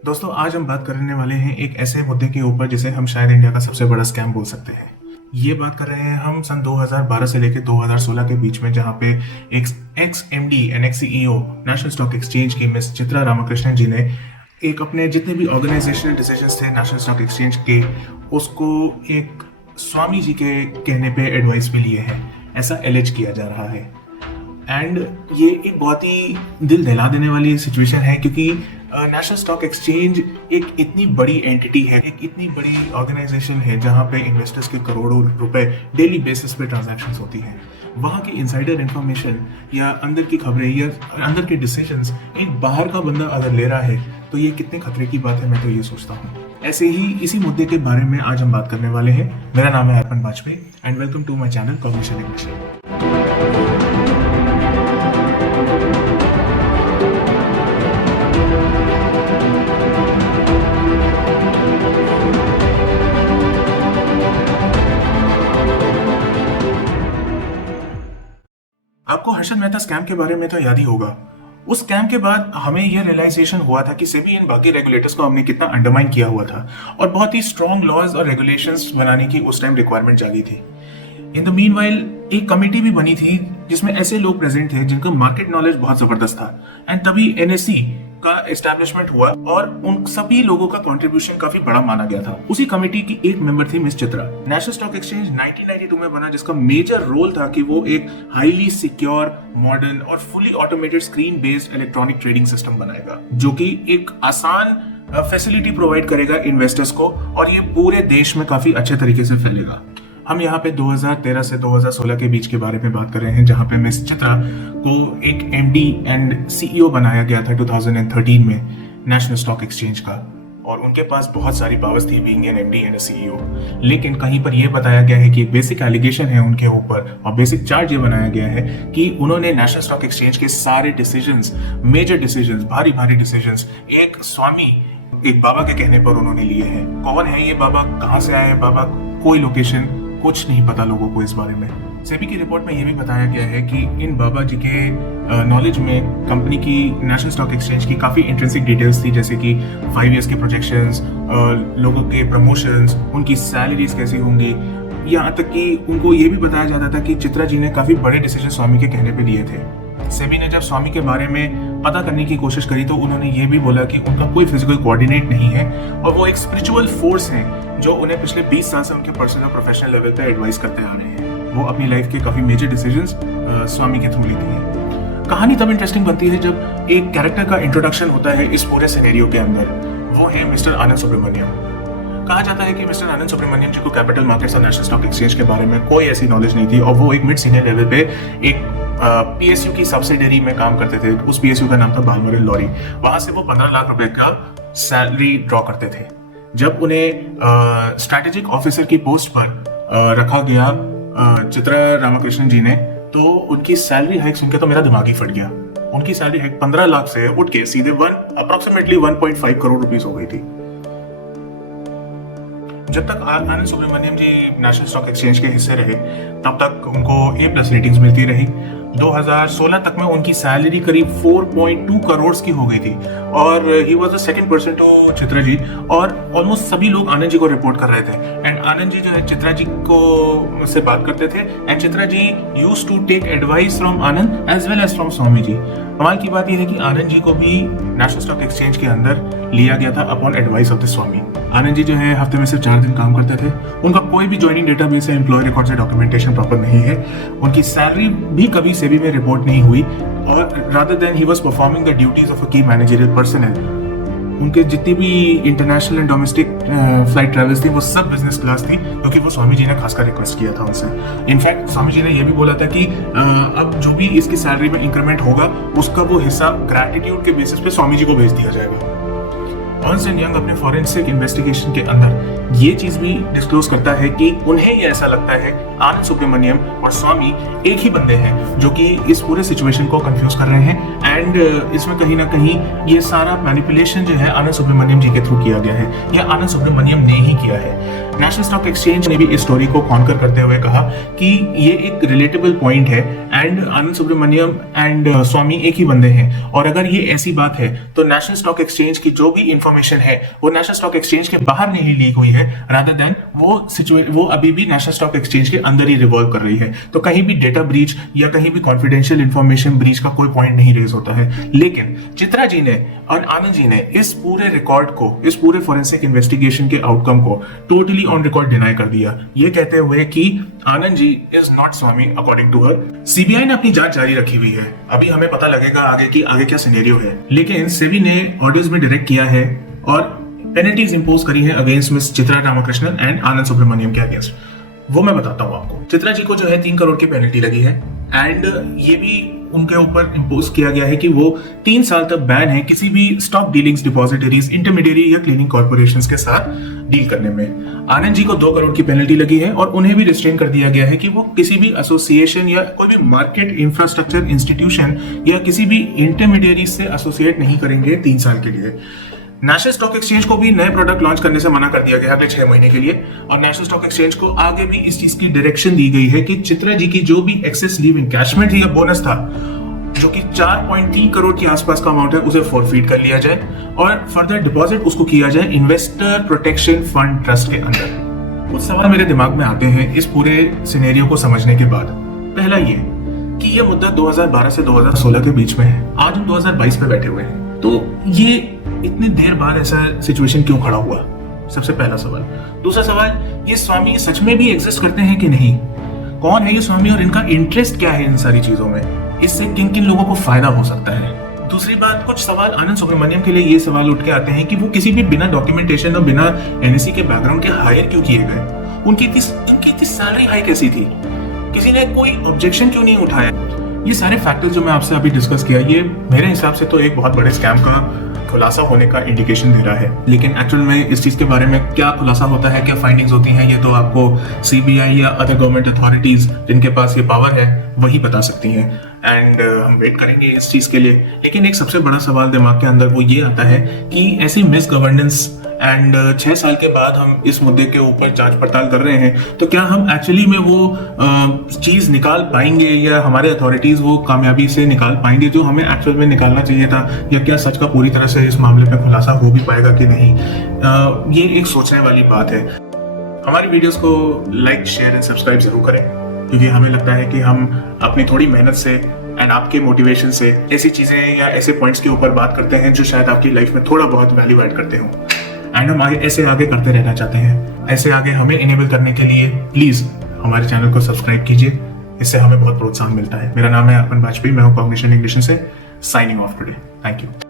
दोस्तों आज हम बात करने वाले हैं एक ऐसे मुद्दे के ऊपर जिसे हम शायद इंडिया का सबसे बड़ा स्कैम बोल सकते हैं। ये बात कर रहे हैं हम सन 2012 से लेकर 2016 के बीच में, जहां पे एक x MD and x CEO national stock exchange की मिस चित्रा रामाकृष्णन जी ने एक अपने जितने भी ऑर्गेनाइजेशनल डिसीजंस थे नेशनल स्टॉक एक्सचेंज के, उसको एक स्वामी जी के कहने पे एडवाइस पे लिए हैं, ऐसा एलिज किया जा रहा है। एंड ये एक बहुत ही दिल दहला देने वाली सिचुएशन है, क्योंकि नेशनल स्टॉक एक्सचेंज एक इतनी बड़ी एंटिटी है, एक इतनी बड़ी ऑर्गेनाइजेशन है जहां पे इन्वेस्टर्स के करोड़ों रुपए डेली बेसिस पे ट्रांजैक्शंस होती हैं। वहां की इनसाइडर इंफॉर्मेशन या अंदर की खबरें या अंदर के डिसीजंस एक बाहर का बंदा अगर ले रहा है तो ये कितने खतरे की बात है, मैं तो ये सोचता हूँ। ऐसे ही इसी मुद्दे के बारे में आज हम बात करने वाले हैं। मेरा नाम है Arpan Vajpayee and welcome to my channel cognition English. आपको हर्षद मेहता स्कैम के बारे में तो याद ही होगा। उस स्कैम के बाद हमें यह रियलाइजेशन हुआ था कि सेबी इन बाकी रेगुलेटर्स को हमने कितना अंडरमाइन किया हुआ था और बहुत ही स्ट्रॉन्ग लॉज और रेगुलेशंस बनाने की उस टाइम रिक्वायरमेंट जागी थी। इन द मीनवाइल एक कमेटी भी बनी थी जिसमें ऐसे लोग प्रेजेंट थे जिनका मार्केट नॉलेज बहुत जबरदस्त था, एंड तभी एनएससी का एस्टैब्लिशमेंट हुआ और उन सभी लोगों का कंट्रीब्यूशन काफी बड़ा माना गया था। उसी कमेटी की एक मेंबर थी miss Chitra. National stock exchange 1992 में बना, जिसका मेजर रोल था कि वो एक हाईली सिक्योर, मॉडर्न और fully automated screen based electronic trading system बनाएगा, जो कि एक आसान फैसिलिटी प्रोवाइड करेगा इन्वेस्टर्स को, और ये पूरे देश में काफी अच्छे तरीके से फैलेगा। हम यहाँ पे 2013 से 2016 के बीच के बारे में बात कर रहे हैं, जहाँ पे मिस चित्रा को एक एमडी एंड सीईओ बनाया गया था 2013 में नेशनल स्टॉक एक्सचेंज का, और उनके पास बहुत सारी पावर्स थी being an MD and CEO. लेकिन कहीं पर यह बताया गया है कि बेसिक एलिगेशन है उनके ऊपर और बेसिक चार्ज ये बनाया गया है कि उन्होंने नेशनल स्टॉक एक्सचेंज के सारे डिसीजंस, मेजर डिसीजंस, भारी भारी डिसीजंस एक स्वामी, एक बाबा के कहने पर उन्होंने लिए हैं। कौन है ये बाबा, कहाँ से आए हैं बाबा, कोई लोकेशन कुछ नहीं पता लोगों को इस बारे में। सेबी की रिपोर्ट में यह भी बताया गया है कि इन बाबा जी के नॉलेज में कंपनी की, नेशनल स्टॉक एक्सचेंज की काफ़ी इंट्रेंसिक डिटेल्स थी, जैसे कि 5 इयर्स के प्रोजेक्शंस, लोगों के प्रमोशंस, उनकी सैलरीज कैसी होंगी। यहाँ तक कि उनको ये भी बताया जाता था कि चित्रा जी ने काफ़ी बड़े डिसीजन स्वामी के कहने पे लिए थे। सेबी ने जब स्वामी के बारे में पता करने की कोशिश करी तो उन्होंने ये भी बोला कि उनका कोई फिजिकल कोऑर्डिनेट नहीं है और वो एक स्पिरिचुअल फोर्स है जो उन्हें पिछले 20 साल से उनके पर्सनल और प्रोफेशनल लेवल पे एडवाइस करते आ रहे हैं। वो अपनी लाइफ के काफी मेजर डिसीजंस स्वामी के थ्रू लेती हैं। कहानी तब इंटरेस्टिंग बनती है जब एक कैरेक्टर का इंट्रोडक्शन होता है इस पूरे सिनेरियो के अंदर। वो है मिस्टर आनंद सुब्रमण्यम। कहा जाता है कि मिस्टर आनंद सुब्रमण्यम जी को कैपिटल मार्केट्स और नेशनल स्टॉक एक्सचेंज के बारे में कोई ऐसी नॉलेज नहीं थी, और वो एक मिड सीनियर लेवल पे एक पीएसयू की सब्सिडरी में काम करते थे। उस पीएसयू का नाम था बालमोरल लॉरी। वहां से वो 15 लाख रुपए का सैलरी ड्रॉ करते थे। जब उन्हें स्ट्रैटेजिक ऑफिसर की पोस्ट पर रखा गया चित्रा रामाकृष्णन जी ने, तो उनकी सैलरी हाइक सुनकर तो मेरा दिमाग ही फट गया। उनकी सैलरी हाइक 15 लाख से उठ के सीधे अप्रोक्सीमेटली 1.5 करोड़ रुपीस हो गई थी। जब तक आनंद सुब्रमण्यम जी नेशनल स्टॉक एक्सचेंज के हिस्से रहे तब तक उनको A+ रेटिंग्स मिलती रही। 2016 तक में उनकी सैलरी करीब 4.2 करोड़ की हो गई थी, और he was the second person to Chitra ji, और ऑलमोस्ट सभी लोग आनंद जी को रिपोर्ट कर रहे थे। एंड आनंद जी जो है चित्रा जी को से बात करते थे, and Chitra ji used to take advice from Anand as well as from Swami ji. कमाल की बात यह है कि आनंद जी को भी नेशनल स्टॉक एक्सचेंज के अंदर लिया गया था अपॉन एडवाइस ऑफ द स्वामी। आनंद जी जो है हफ्ते में सिर्फ 4 दिन काम करते थे। उनका कोई भी ज्वाइनिंग डेटाबेस या एम्प्लॉय रिकॉर्ड से डॉक्यूमेंटेशन प्रॉपर नहीं है। उनकी सैलरी भी कभी सेबी में रिपोर्ट नहीं हुई, और rather than he was performing the duties of a key managerial personnel. उनके जितनी भी international and domestic flight travels थी वो सब बिजनेस क्लास थी, क्योंकि वो स्वामी जी ने खासकर रिक्वेस्ट किया था उनसे। इनफैक्ट स्वामी जी ने यह भी बोला था कि अब जो भी इसकी सैलरी में इंक्रीमेंट होगा उसका वो हिस्सा ग्रैटिट्यूड के बेसिस पे स्वामी जी को भेज दिया जाएगा। अर्न्स्ट एंड यंग अपने फॉरेंसिक इन्वेस्टिगेशन के अंदर ये चीज भी डिस्क्लोज करता है कि उन्हें ये ऐसा लगता है आनंद सुब्रमण्यम और स्वामी एक ही बंदे हैं जो कि इस पूरे सिचुएशन को कंफ्यूज कर रहे हैं। एंड इसमें कहीं ना कहीं ये सारा मैनिपुलेशन जो है आनंद सुब्रमण्यम जी के थ्रू किया गया है, या आनंद सुब्रमण्यम ने ही किया है। नेशनल स्टॉक एक्सचेंज ने भी इस स्टोरी को कॉन्कर करते हुए कहा कि ये एक रिलेटेबल पॉइंट है एंड आनंद सुब्रमण्यम एंड स्वामी एक ही बंदे हैं, और अगर ये ऐसी बात है तो नेशनल स्टॉक एक्सचेंज की जो भी इंफॉर्मेशन है वो नेशनल स्टॉक एक्सचेंज के बाहर नहीं लीक हुई है, रादर देन वो अभी भी नेशनल स्टॉक एक्सचेंज के अंदर ही रिवॉल्व कर रही है। तो कहीं भी डेटा ब्रीच या कहीं भी कॉन्फिडेंशियल इंफॉर्मेशन ब्रीच का कोई पॉइंट नहीं रेज होता है। लेकिन चित्रा जी ने और आनंद जी ने इस पूरे रिकॉर्ड को, इस पूरे फोरेंसिक इन्वेस्टिगेशन के आउटकम को टोटली ऑन रिकॉर्ड डिनाई कर दिया, ये कहते हुए कि Anand ji is not Swami according to her. CBI ने अपनी जांच जारी रखी हुई है, अभी हमें पता लगेगा आगे की आगे क्या सिनेरियो है। लेकिन सेबी ने ऑर्डर्स में डायरेक्ट किया है और पेनल्टीज इंपोज करी है against miss Chitra Ramakrishnan and Anand Subramanian के अगेंस्ट। वो मैं बताता हूँ आपको। चित्रा जी को जो है 3 करोड़ की पेनल्टी लगी है एंड ये भी उनके ऊपर इंपोज किया गया है कि वो 3 साल तक बैन है किसी भी स्टॉक डीलिंग्स, डिपॉजिटरीज, इंटरमीडियरी या क्लीनिंग कॉर्पोरेशंस के साथ डील करने में। आनंद जी को 2 करोड़ की पेनल्टी लगी है और उन्हें भी रिस्ट्रेन कर दिया गया है कि वो किसी भी एसोसिएशन या कोई भी मार्केट इंफ्रास्ट्रक्चर इंस्टीट्यूशन या किसी भी इंटरमीडियरी से एसोसिएट नहीं करेंगे 3 साल के लिए। नेशनल स्टॉक एक्सचेंज को भी नए प्रोडक्ट लॉन्च करने से मना कर दिया गया अगले 6 महीने के लिए, और नेशनल स्टॉक एक्सचेंज को आगे भी इस चीज की डायरेक्शन दी गई है कि चित्रा जी की जो भी एक्सेस लीव एनकैशमेंट या बोनस था, जो कि 4.3 करोड़ के आसपास का अमाउंट है, उसे फोरफीट कर लिया जाए और फर्दर डिपॉजिट उसको किया जाए इन्वेस्टर प्रोटेक्शन फंड ट्रस्ट के अंदर। कुछ सवाल मेरे दिमाग में आते हैं इस पूरे सिनेरियो को समझने के बाद। पहला ये कि ये मुद्दा 2012 से 2016 के बीच में है, आज हम 2022 पे बैठे हुए हैं, तो ये इतनी देर बाद ऐसा सिचुएशन क्यों खड़ा हुआ? सबसे पहला सवाल। दूसरा सवाल, ये स्वामी सच में भी एग्जिस्ट करते हैं कि नहीं? कौन है ये स्वामी और इनका इंटरेस्ट क्या है इन सारी चीजों में? इससे किन किन लोगों को फायदा हो सकता है? दूसरी बात, कुछ सवाल आनंद सुब्रमण्यम के लिए ये सवाल उठ के आते हैं कि वो किसी भी बिना डॉक्यूमेंटेशन और बिना एनएससी के बैकग्राउंड के हायर क्यों किए गए? उनकी इतनी सैलरी हाई कैसी थी? किसी ने कोई ऑब्जेक्शन क्यों नहीं उठाया? ये सारे फैक्टर्स जो मैं आपसे अभी डिस्कस किया, ये मेरे हिसाब से तो एक बहुत बड़े स्कैम का खुलासा होने का इंडिकेशन दे रहा है। लेकिन एक्चुअल में इस चीज के बारे में क्या खुलासा होता है, क्या फाइंडिंग्स होती हैं, ये तो आपको सीबीआई या अदर गवर्नमेंट अथॉरिटीज जिनके पास ये पावर है वही बता सकती हैं। एंड हम वेट करेंगे इस चीज के लिए। लेकिन एक सबसे बड़ा सवाल दिमाग के अंदर वो ये आता है कि ऐसी मिस गवर्नेंस एंड 6 साल के बाद हम इस मुद्दे के ऊपर जांच पड़ताल कर रहे हैं, तो क्या हम एक्चुअली में वो चीज निकाल पाएंगे या हमारे अथॉरिटीज वो कामयाबी से निकाल पाएंगे जो हमें एक्चुअल में निकालना चाहिए था, या क्या सच का पूरी तरह से इस मामले में खुलासा हो भी पाएगा कि नहीं? ये एक सोचने वाली बात है। हमारी वीडियोस को लाइक, शेयर एंड सब्सक्राइब जरूर करें, क्योंकि हमें लगता है कि हम अपनी थोड़ी मेहनत से एंड आपके मोटिवेशन से ऐसी चीजें या ऐसे पॉइंट्स के ऊपर बात करते हैं जो शायद आपकी लाइफ में थोड़ा बहुत वैल्यू ऐड करते हो। एंड हम ऐसे आगे करते रहना चाहते हैं। ऐसे आगे हमें इनेबल करने के लिए प्लीज हमारे चैनल को सब्सक्राइब कीजिए, इससे हमें बहुत प्रोत्साहन मिलता है। मेरा नाम है अर्पण वाजपेयी, मैं हूँ कॉग्निशन इंग्लिश से। Signing off today. Thank you.